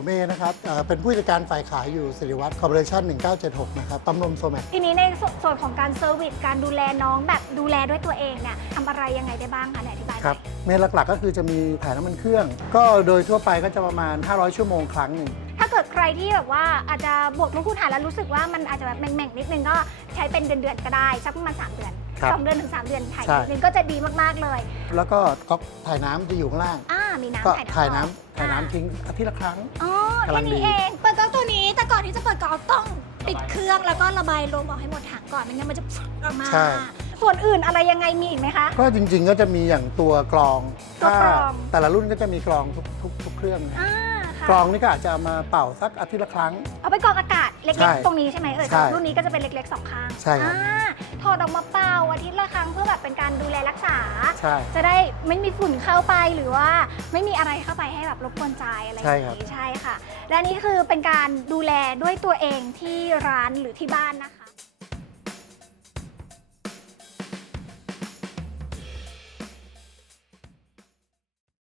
ผมเอนะครับเอ่อเป็นผู้จัดการฝ่ายขายอยู่สิริวัตรคอร์ปอเรชั่น 1976 นะครับปั๊มนมโซแมกทีนี้ในส่วนของการเซอร์วิสการดูแลน้องแบบดูแลด้วยตัวเองเนี่ยทำอะไรยังไงได้บ้างคะไหนอธิบายหน่อย ครับเมนหลักๆก็คือจะมีถ่ายน้ำมันเครื่อง ก็โดยทั่วไปก็จะประมาณ 500 ชั่วโมงครั้งหนึ่ง ถ้าเกิดใครที่แบบว่าอาจจะบวกลบคูณหารแล้วรู้สึกว่ามันอาจจะแบบแหม่งๆนิดนึงก็ใช้เป็นเดือนๆก็ได้สักประมาณ3เดือนครับสองเดือนถึง 3 เดือนถ่ายใช่ นิดนึงก็จะดีมากๆเลยแล้วก็ก๊อกถ่ายน้ำจะอยู่ข้างล่าง อ่า มีน้ำก็ถ่ายน้ำถ่ายน้ำออกถ่ายอ่น้ำทิ้งอาทิตย์ละครั้ง อ๋อกำลัแค่งดี นี้เองเปิดก๊อกตัวนี้แต่ก่อนที่จะเปิดก๊อกต้องปิดเครื่องแล้วก็ระบายลมออกให้หมดถังก่อนไม่งั้นมันจะออกมา ใช่ ส่วนอื่นอะไรยังไงมีอีกไหมคะ ก็จริง ๆ ก็จะมีอย่างตัวกรองตัวกรอง ถ้าแต่ละรุ่นก็จะมีกรองทุกทุกทุกเครื่องนะอ่าค่ะกรองนี่ก็อาจจะเอามาเป่าสักอาทิตย์ละครั้ง เอาไปกรองอากาศเล็ใช่กๆตรงนี้ใช่ไหมเออใช่รุ่นนี้ก็จะเป็นเล็กๆสองข้างใช่ครับ อ่าถอดออกมาเป่าอาทิตย์ละครั้งเพื่อแบบเป็นการดูแลรักษา ใช่จะได้ไม่มีฝุ่นเข้าไปหรือว่าไม่มีอะไรเข้าไปให้แบบรบกวนใจอะไรอย่างใช่ครับนี้ใช่ค่ะ และนี่คือเป็นการดูแลด้วยตัวเองที่ร้านหรือที่บ้านนะคะ